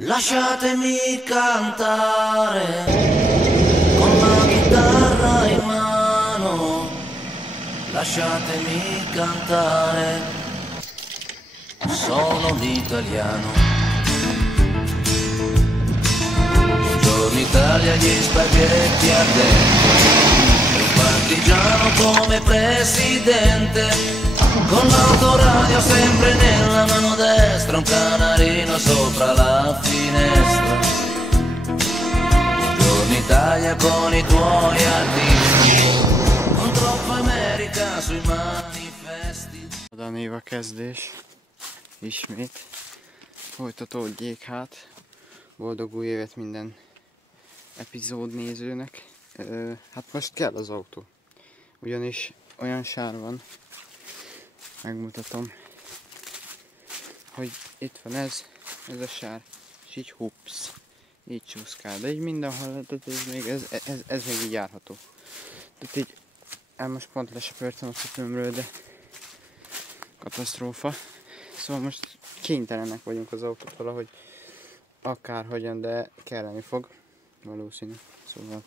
Lasciatemi cantare con la chitarra in mano, lasciatemi cantare, sono un italiano. Buongiorno Italia, gli spaghetti ardenti, un partigiano come presidente, con l'autoradio sempre nella mano destra, un canarino sopra la finestra. Buongiorno Italia con i tuoi artisti, con troppa Amerika sui manifesti. A néva kezdés ismét folytatódjék hát. Boldog új évet minden epizód nézőnek. Hát most kell az autó, ugyanis olyan sár van, megmutatom, hogy itt van ez a sár, és így hups, így csúszkál, de így mindenhol, ez még így járható. Tehát így, most pont lesöpörtem a cipőmről, de katasztrófa. Szóval most kénytelenek vagyunk az autót valahogy, akárhogyan, de kelleni fog, valószínű. Szóval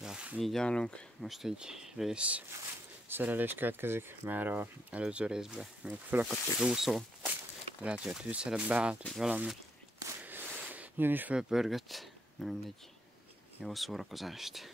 ja, így állunk, most egy rész szerelés következik, mert az előző részben még fölakadt egy úszó, lehet, hogy a tűzszerep beállt, vagy valami. Ugyanis fölpörgött, de mindegy, jó szórakozást.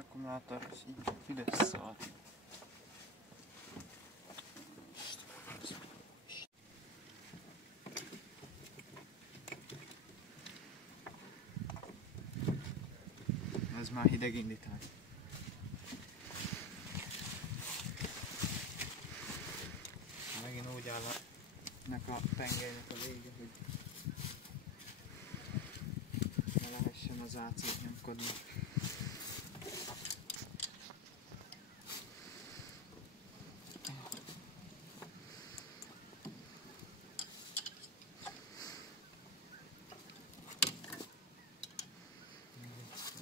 akkumulátor, és így üres szar. Ez már hideg indítás. Megint úgy áll a tengelynek a vége, hogy ne lehessen az AC-t nyomkodni.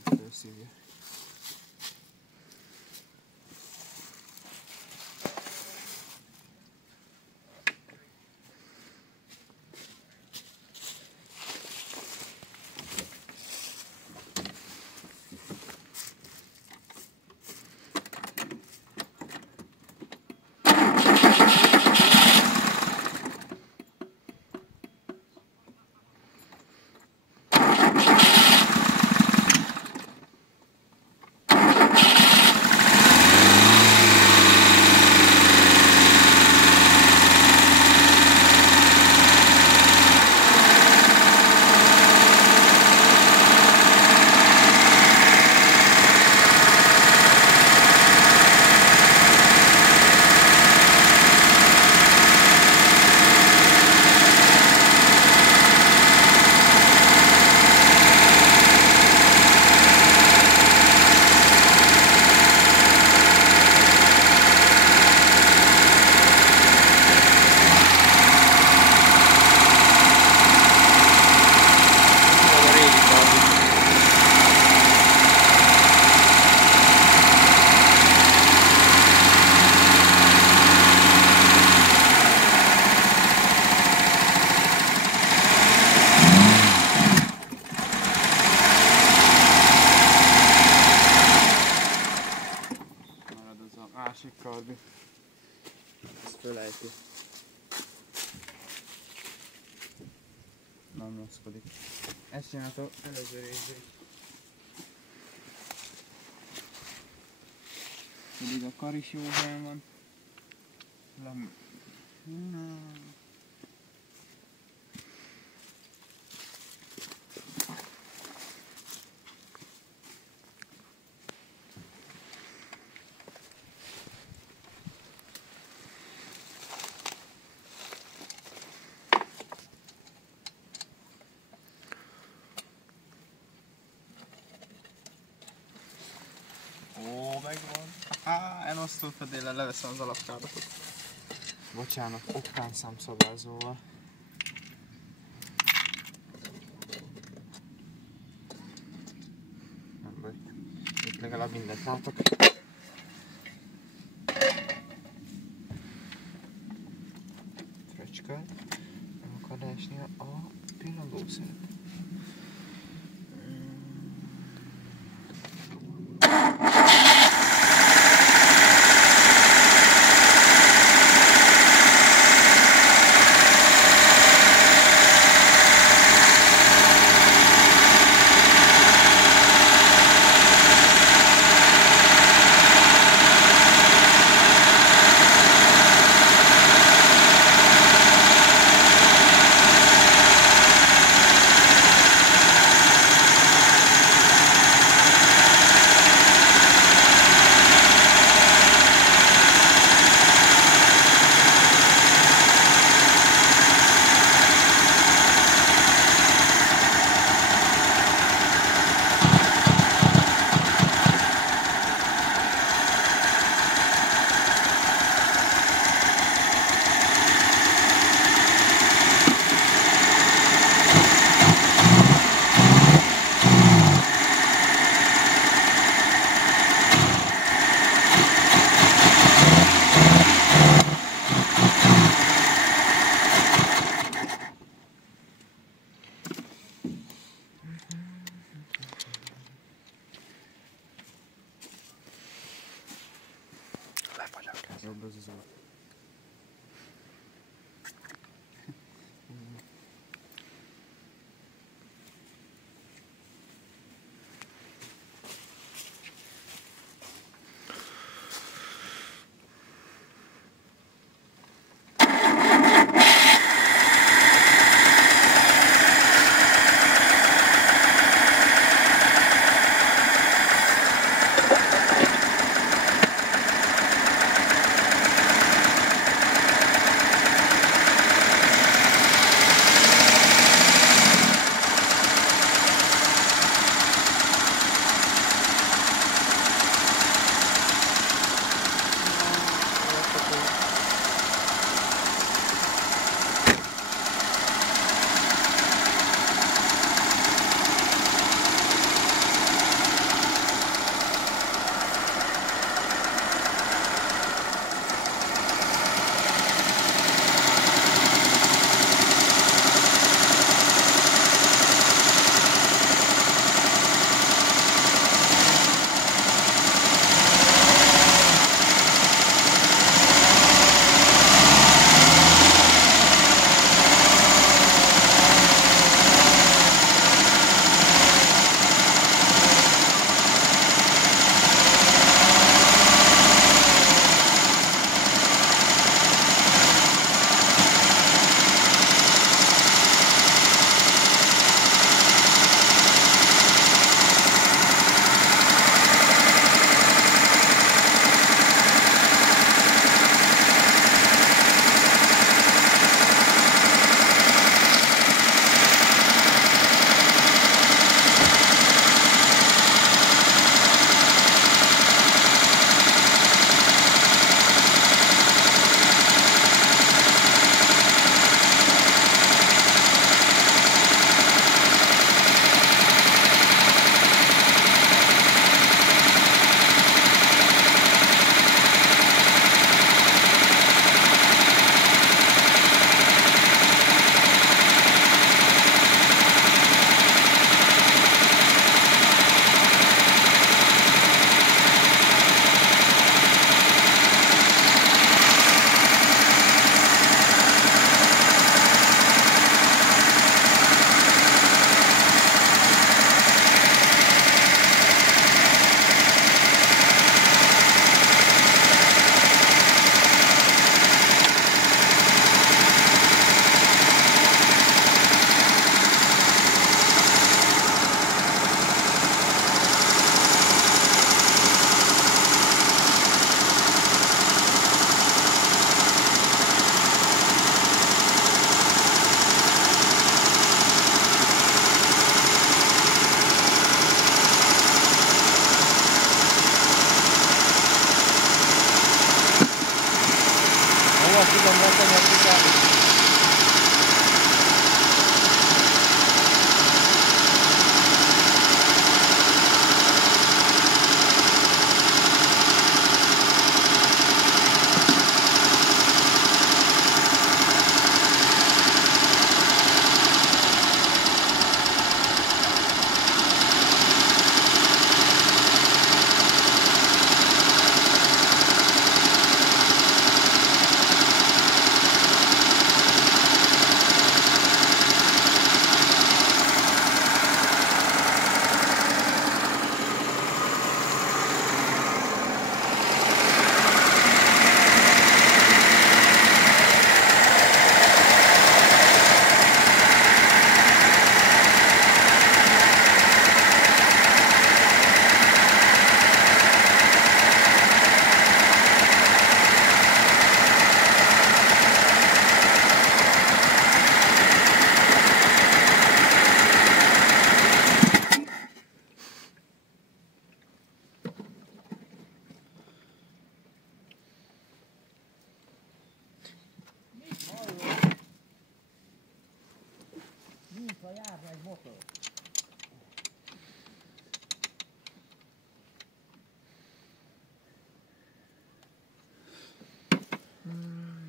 Felszívja. Másik kardi. Ezt fölejti. Nem mozkodik. Ezt csináltam előző részben. Pedig a kar is jó helyen van. Ó, megvan. Elosztó fedéllel leveszem az alapkádatot. Bocsánat, okkán számszabályzóval. Nem baj. Itt legalább mindent látok. Fröcskál. Nem akar leesni a pillangószert.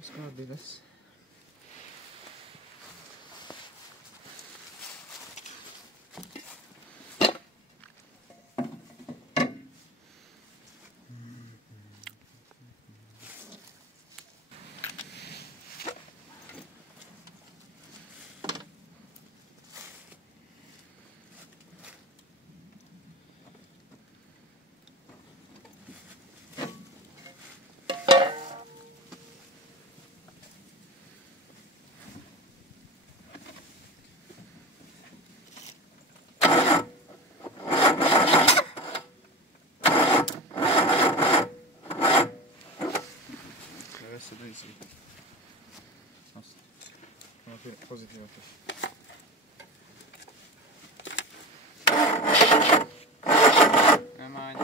Scorbi lesz. Veszed a izét. Azt. Valami pozitívat is. Nem állj.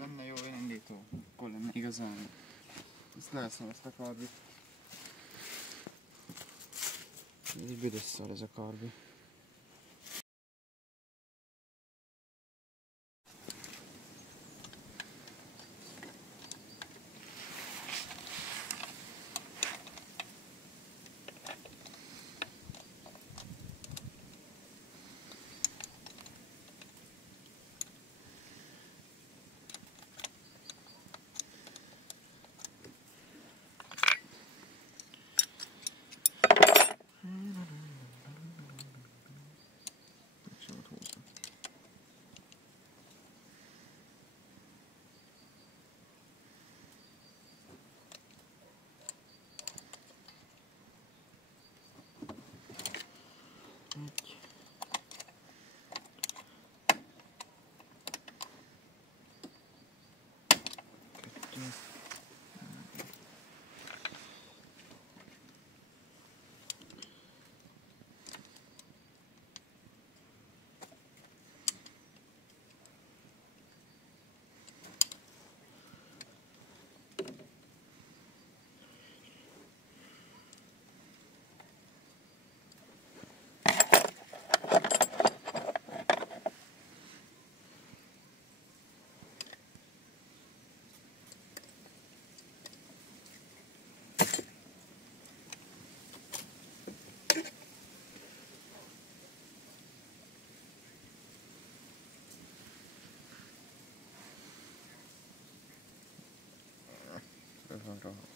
Lenne jó indító, akkor lenne igazán. Ezt leveszem, ezt a karbit. Ez egy büdös szar ez a karbi.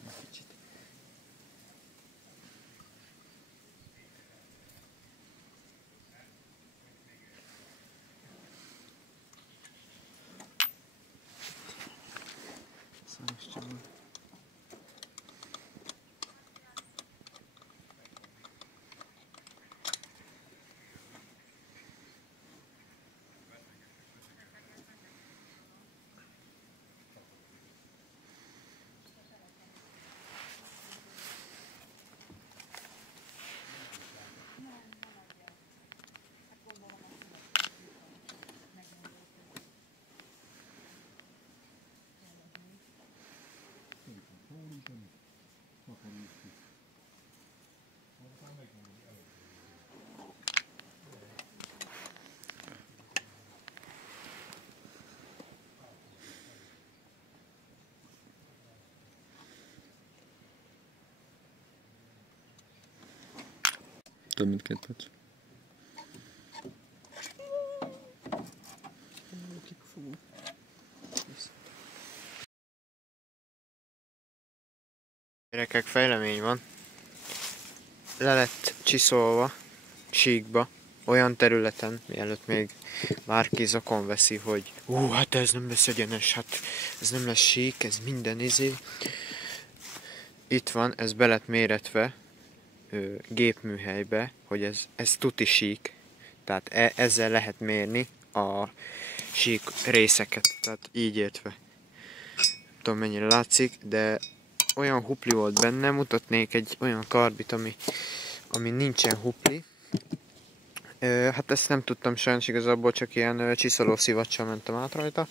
egy kicsit. Szaros csomag. Több mint 2 perc. Gyerekek, fejlemény van. Le lett csiszolva síkba, olyan területen, mielőtt még bárki zakon veszi, hogy hát ez nem lesz egyenes, hát ez nem lesz sík, ez minden izé. Itt van, ez be lett méretve gépműhelybe, hogy ez tuti sík, tehát ezzel lehet mérni a sík részeket, tehát így értve. Nem tudom mennyire látszik, de olyan hupli volt benne, mutatnék egy olyan karbit, ami nincsen hupli. Hát ezt nem tudtam sajnos, igazából csak ilyen csiszoló szivacsal mentem át rajta,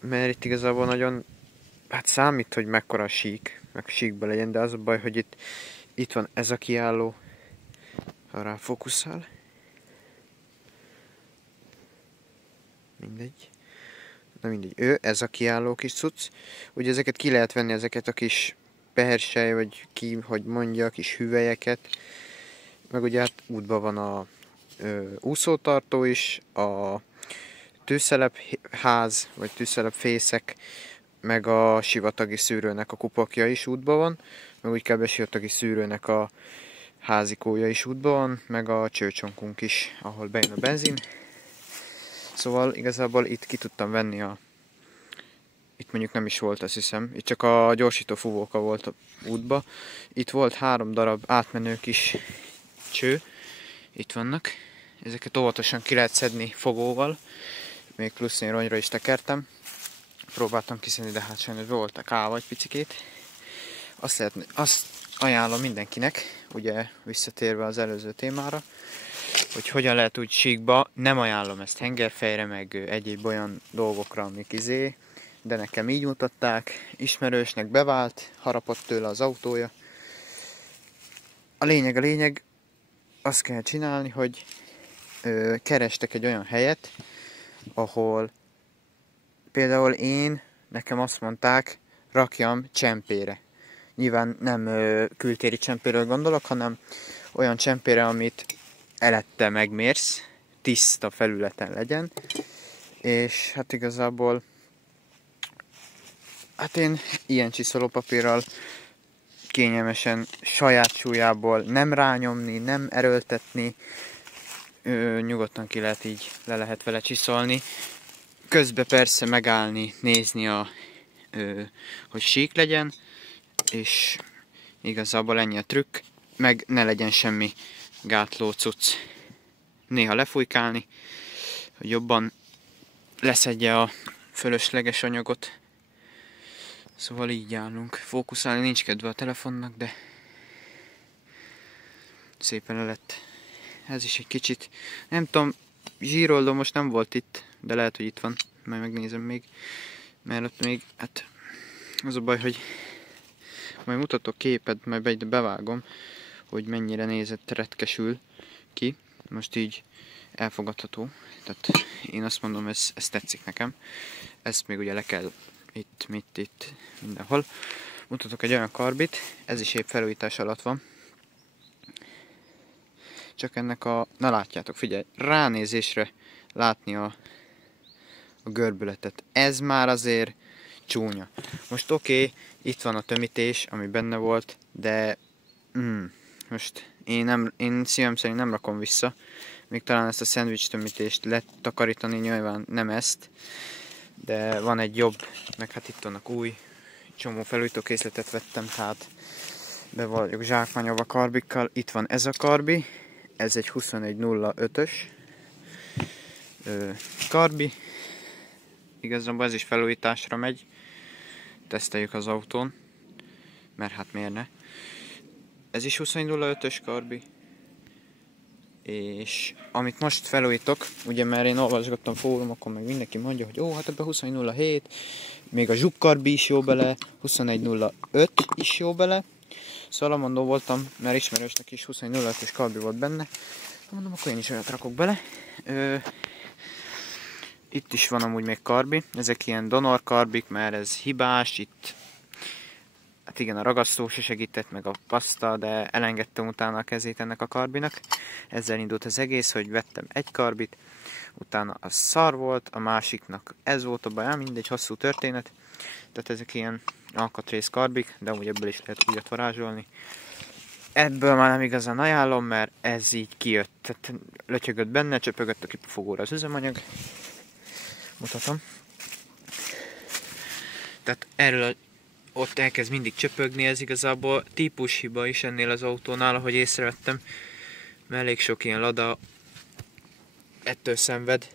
mert itt igazából nagyon, hát számít, hogy mekkora a sík, meg síkba legyen, de az a baj, hogy itt van ez a kiálló, ha rá fókuszál. Mindegy. Na mindegy, ez a kiálló kis cucc. Ugye ezeket ki lehet venni, ezeket a kis persely, vagy ki, hogy mondja, kis hüvelyeket. Meg ugye hát útban van a úszótartó is, a tűzszelepház, vagy tűzszelepfészek, meg a sivatagi szűrőnek a kupakja is útban van, meg úgy kb. Sivatagi szűrőnek a házikója is útban van, meg a csőcsonkunk is, ahol bejön a benzin. Szóval igazából itt ki tudtam venni itt mondjuk nem is volt, azt hiszem, itt csak a gyorsító fúvóka volt a útba. Itt volt 3 darab átmenő kis cső, itt vannak. Ezeket óvatosan ki lehet szedni fogóval, még plusz én ronyra is tekertem. Próbáltam kiszedni, de hát sajnos voltak állva egy picikét. Azt ajánlom mindenkinek, ugye visszatérve az előző témára, hogy hogyan lehet úgy síkba, nem ajánlom ezt hengerfejre, meg egyéb olyan dolgokra, amik de nekem így mutatták, ismerősnek bevált, harapott tőle az autója. A lényeg, azt kell csinálni, hogy kerestek egy olyan helyet, ahol például nekem azt mondták, rakjam csempére. Nyilván nem kültéri csempéről gondolok, hanem olyan csempére, amit elette megmérsz, tiszta felületen legyen. És hát igazából hát én ilyen csiszolópapírral kényelmesen saját súlyából nem rányomni, nem erőltetni, nyugodtan ki lehet így, le lehet vele csiszolni. Közben persze megállni, nézni, hogy sík legyen, és igazából ennyi a trükk, meg ne legyen semmi gátló cucc. Néha lefújkálni, hogy jobban leszedje a fölösleges anyagot. Szóval így állunk. Fókuszálni nincs kedve a telefonnak, de szépen le lett. Ez is egy kicsit, nem tudom, zsíroldó most nem volt itt, de lehet, hogy itt van. Majd megnézem még. Mert ott még, hát az a baj, hogy majd mutatok képet, majd bevágom, hogy mennyire nézett retkesül ki. Most így elfogadható. Tehát én azt mondom, ez tetszik nekem. Ezt még ugye le kell itt, mindenhol. Mutatok egy olyan karbit, ez is épp felújítás alatt van. Csak ennek na látjátok, figyelj, ránézésre látni a görbületet. Ez már azért csúnya. Most oké, itt van a tömítés, ami benne volt, de most én szívem szerint nem rakom vissza. Még talán ezt a szendvics tömítést letakarítani, nyilván nem ezt, de van egy jobb, meg hát itt vannak új, csomó felújítókészletet vettem, tehát be vagyok zsákmányolva karbikkal. Itt van ez a karbi, ez egy 2105-ös karbi, igazából ez is felújításra megy, teszteljük az autón, mert hát miért ne. Ez is 2105-ös karbi, és amit most felújítok, ugye mert én olvasgattam fórumokon, meg mindenki mondja, hogy ó, hát ebbe 2107, még a zsukkarbi is jó bele, 2105 is jó bele. Szalamondó voltam, mert ismerősnek is 2105-ös karbi volt benne. Mondom, akkor én is olyat rakok bele. Itt is van amúgy még karbi, ezek ilyen donor karbik, mert ez hibás, itt hát igen, a ragasztó se segített, meg a paszta, de elengedtem utána a kezét ennek a karbinak. Ezzel indult az egész, hogy vettem egy karbit, utána az szar volt, a másiknak ez volt a baj, mindegy, hosszú történet. Tehát ezek ilyen alkatrész karbik, de amúgy ebből is lehet újat varázsolni. Ebből már nem igazán ajánlom, mert ez így kijött. Tehát lötyögött benne, csöpögött a kipufogóra az üzemanyag. Mutatom. Tehát erről ott elkezd mindig csöpögni, ez igazából típushiba is ennél az autónál, ahogy észrevettem. Mert elég sok ilyen lada ettől szenved.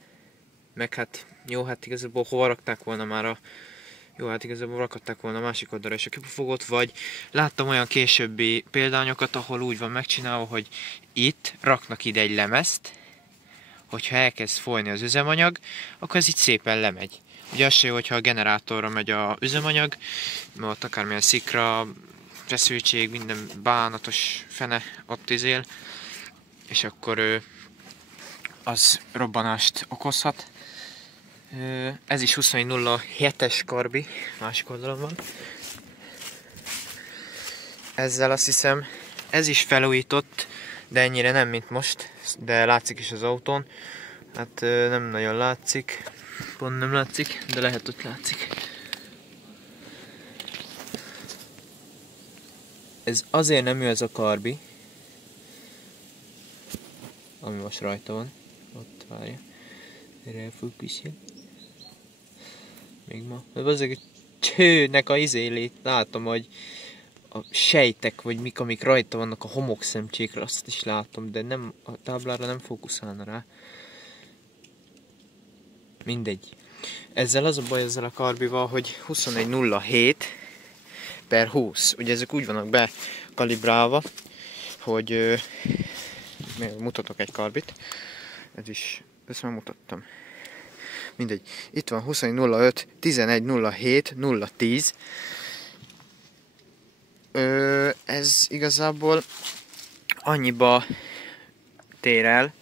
Meg hát, jó, hát igazából hova rakták volna már a... Jó, hát igazából rakadták volna a másik oldalra is a kipufogót, vagy láttam olyan későbbi példányokat, ahol úgy van megcsinálva, hogy itt raknak ide egy lemezt, hogyha elkezd folyni az üzemanyag, akkor ez így szépen lemegy. Ugye az se jó, hogyha a generátorra megy az üzemanyag, mert ott akármilyen szikra, feszültség, minden bánatos fene ott izél, és akkor az robbanást okozhat. Ez is 2107-es karbi, másik oldalon van. Ezzel azt hiszem, ez is felújított, de ennyire nem, mint most, de látszik is az autón. Hát nem nagyon látszik, pont nem látszik, de lehet, hogy látszik. Ez azért nem jó ez a karbi, ami most rajta van. Ott várja, erre elfókuszja. Még ma. De azért egy csőnek a izélét látom, hogy a sejtek, vagy mik, amik rajta vannak a homokszemcsékre, azt is látom, de nem, a táblára nem fókuszálna rá. Mindegy. Ezzel az a baj ezzel a karbival, hogy 2107/20. Ugye ezek úgy vannak bekalibrálva, hogy mutatok egy karbit. Ez is, ezt már mutattam. Mindegy. Itt van 2105, 1107, 010. Ez igazából annyiba tér el,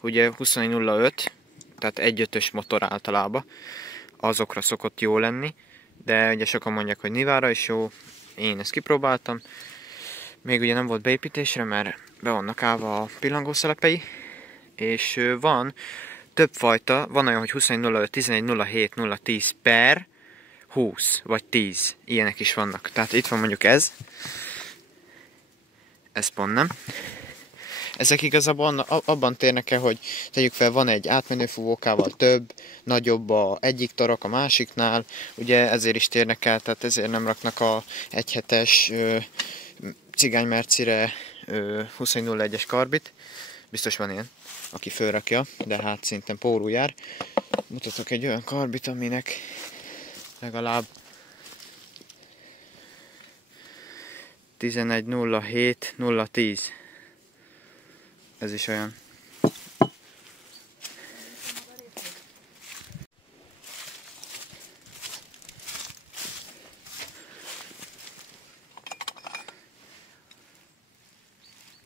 ugye 2105, tehát 1.5-ös motor általában, azokra szokott jó lenni, de ugye sokan mondják, hogy Nivára is jó, én ezt kipróbáltam. Még ugye nem volt beépítésre, mert be vannak állva a pillangószelepei, és van több fajta, van olyan, hogy 2105, 1107, 010/20 vagy 10, ilyenek is vannak. Tehát itt van mondjuk ez pont nem. Ezek igazából abban térnek el, hogy tegyük fel, van egy átmenő fúvókával több, nagyobb a egyik torok a másiknál, ugye ezért is térnek el, tehát ezért nem raknak a 1.7-es cigánymercire 2101-es karbit. Biztos van ilyen, aki fölrakja, de hát szintén pórul jár. Mutatok egy olyan karbit, aminek legalább 1107 010. Ez is olyan.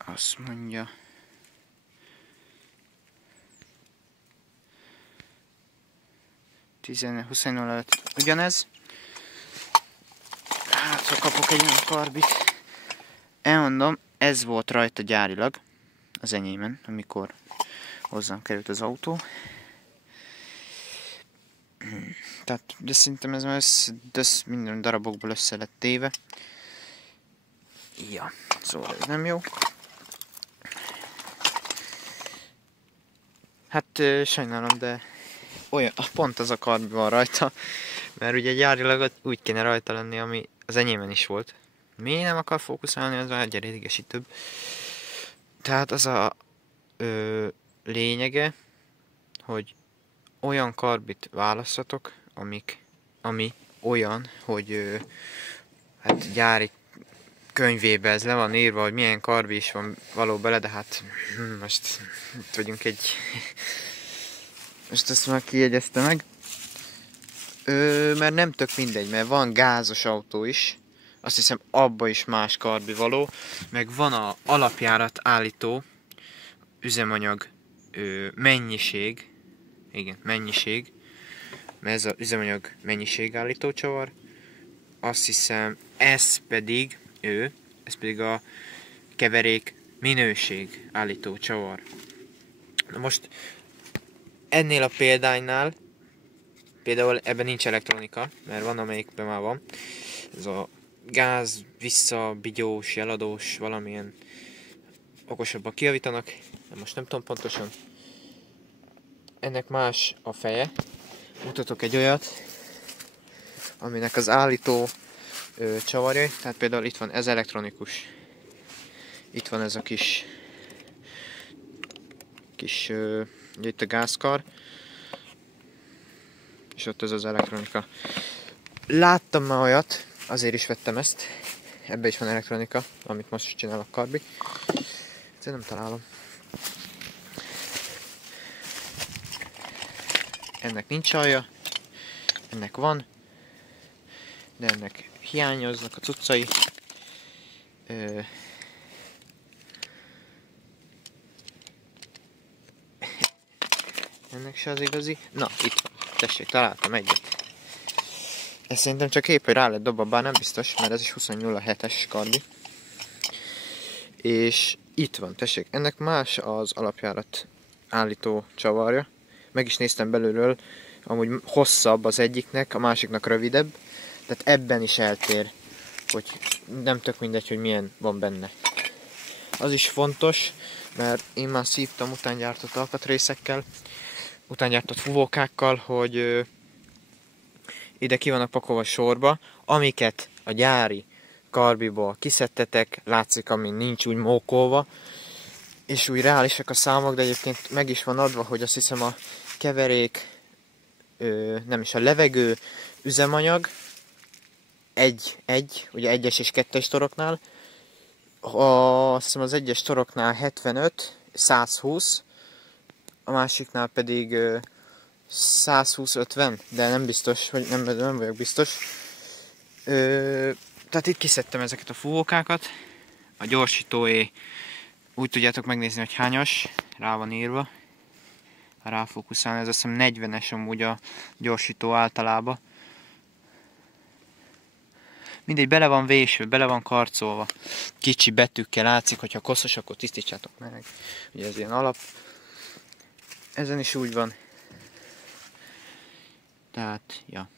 Azt mondja. Ugyanez. Hát, ha kapok egy olyan karbit. Elmondom, ez volt rajta gyárilag. Az enyémen, amikor hozzám került az autó. Tehát, de szerintem ez már minden darabokból össze lett téve. Ja, szóval ez nem jó. Hát sajnálom, de olyan, pont az a karbi van rajta, mert ugye gyárilag úgy kéne rajta lenni, ami az enyémen is volt. Miért nem akar fókuszálni, az már egyre idegesítőbb. Tehát az a lényege, hogy olyan karbit választatok, ami olyan, hogy hát gyári könyvébe ez le van írva, hogy milyen karbi is van való bele, de hát most itt vagyunk egy... Most ezt már kijegyezte meg. Mert nem tök mindegy, mert van gázos autó is. Azt hiszem abba is más karbi való. Meg van a alapjárat állító üzemanyag mennyiség. Igen, mennyiség. Mert ez az üzemanyag mennyiség állító csavar. Azt hiszem ez pedig a keverék minőség állító csavar. Na most ennél a példánynál például ebben nincs elektronika, mert van amelyikben már van. Ez a gáz, visszabigyós, jeladós, valamilyen okosabban kijavítanak. De most nem tudom pontosan. Ennek más a feje. Mutatok egy olyat, aminek az állító csavarja. Tehát például itt van ez elektronikus. Itt van ez a kis itt a gázkar. És ott ez az elektronika. Láttam már olyat, azért is vettem ezt. Ebbe is van elektronika, amit most csinálok karbi. Ezt nem találom. Ennek nincs alja, ennek van, de ennek hiányoznak a cuccai. Ennek se az igazi. Na, itt van. Tessék, találtam egyet. Ez szerintem csak épp, hogy rá lett dobva, bár nem biztos, mert ez is 2007-es karbi. És itt van, tessék, ennek más az alapjárat állító csavarja. Meg is néztem belülről, amúgy hosszabb az egyiknek, a másiknak rövidebb. Tehát ebben is eltér, hogy nem tök mindegy, hogy milyen van benne. Az is fontos, mert én már szívtam utángyártott alkatrészekkel, utángyártott fúvókákkal, hogy ide ki vannak pakolva sorba, amiket a gyári karbiból kiszedtetek, látszik, ami nincs úgy mókolva, és úgy reálisak a számok, de egyébként meg is van adva, hogy azt hiszem a keverék, nem is a levegő üzemanyag, ugye 1-es és 2-es toroknál, azt hiszem az 1-es toroknál 75, 120, a másiknál pedig 120-50, de nem biztos, vagy nem vagyok biztos. Tehát itt kiszedtem ezeket a fúvókákat. A gyorsítóé úgy tudjátok megnézni, hogy hányas, rá van írva. Ha ráfókuszálni, ez azt hiszem 40-es amúgy a gyorsító általában. Mindegy, bele van vésve, bele van karcolva. Kicsi betűkkel látszik, hogyha koszos, akkor tisztítsátok meg. Ugye ez ilyen alap. Ezen is úgy van. Tehát, ja.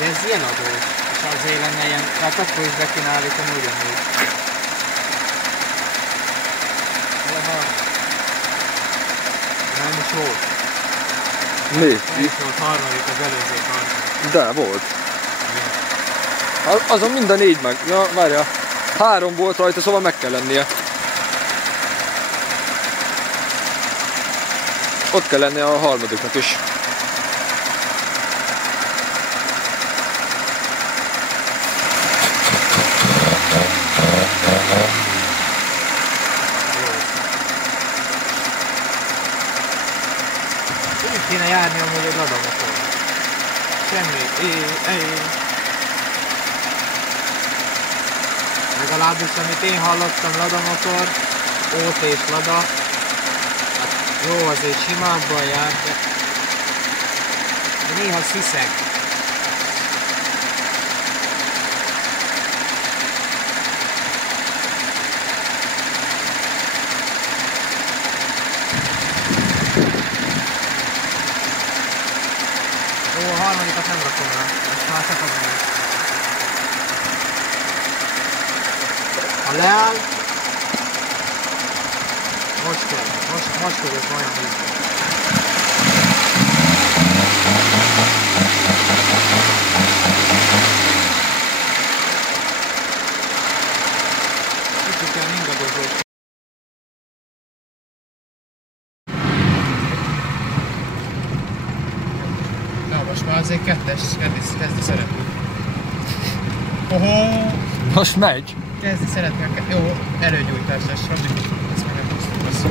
De ez jeladó, és azért lenne ilyen, hát akkor is be kéne állítani ugyanúgy. Nem is volt. Mi? Nem is volt harmadik, az előző harmadik. De volt. Azon mind a 4 meg. Ja, várja. 3 volt rajta, szóval meg kell lennie. Ott kell lennie a harmadiknak is. Úgy kéne járni amúgy egy ladamotor. Semmi. Legalábbis amit én hallottam, ladamotor, OT és lada. Hát jó, azért simábban jár, de néha sziszeg. Ó, a harmadikat nem rakom rá, most már csak az meg. Ha leáll, most kell, most fogok olyan vízbe. Kicsit ilyen ingadozó. Na most már azért kezdi szeretni. Ohó! Most megy. Kezdi szeretni a jó előgyújtásra, és ezt meg nem hoztuk össze.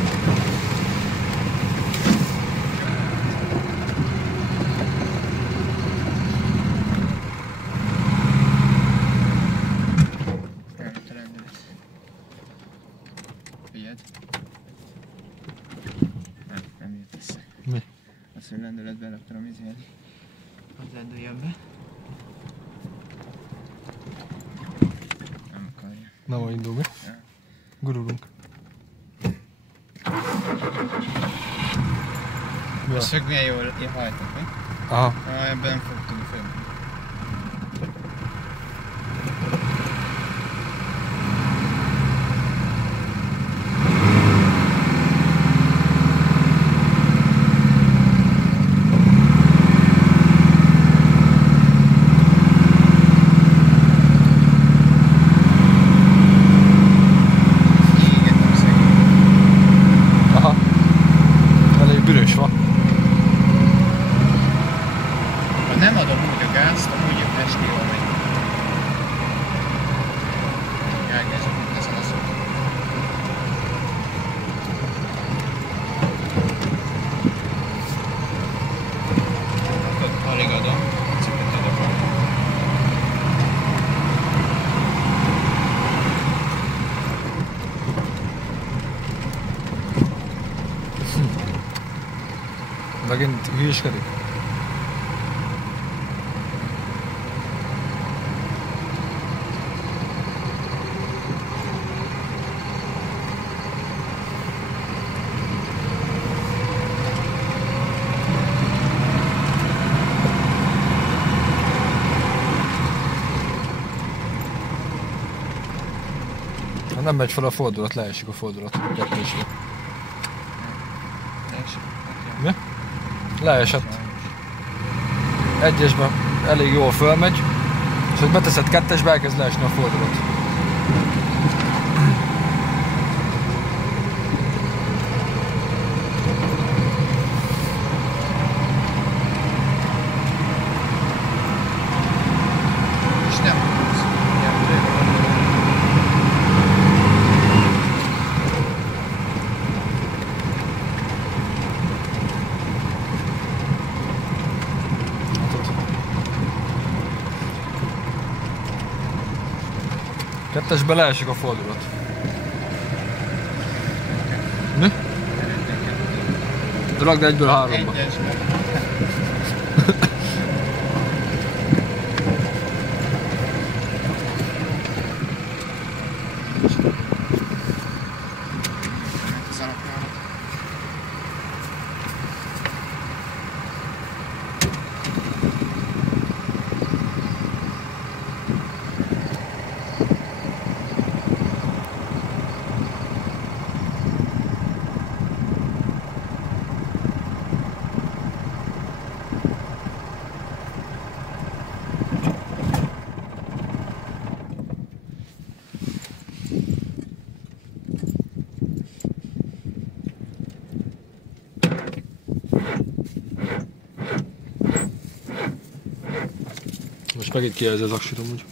Elment a rendőrt. Figyeld. Nem jött össze. Mi? Az, hogy lendületbe elraktam a izéhez. Az lendüljön be. Nem akarja. Nem indul mi? Ja. Gurulunk. Most csak milyen jól hajtott, mi? Aha. Ebben nem fogok tudni fölmenni. Aha. Elég bürös van. Ha nem adom úgy a gázt, amúgy a testi jól megy. Elkezdjük, mint ezen a szó. Akkor alig adom, cipet adok. Megint hülyeskedik. Ha nem megy fel a fordulat, leesik a fordulat. Kettősre. Mi? Leesett. Egyesben elég jól fölmegy, és hogy beteszed kettesbe, elkezd leesni a fordulat. És nem tudsz. Kettesbe leesik a fordulat. Mi? Rakd egyből 3-ba. Egyesben. Most megint kijelzi az aksit amúgy.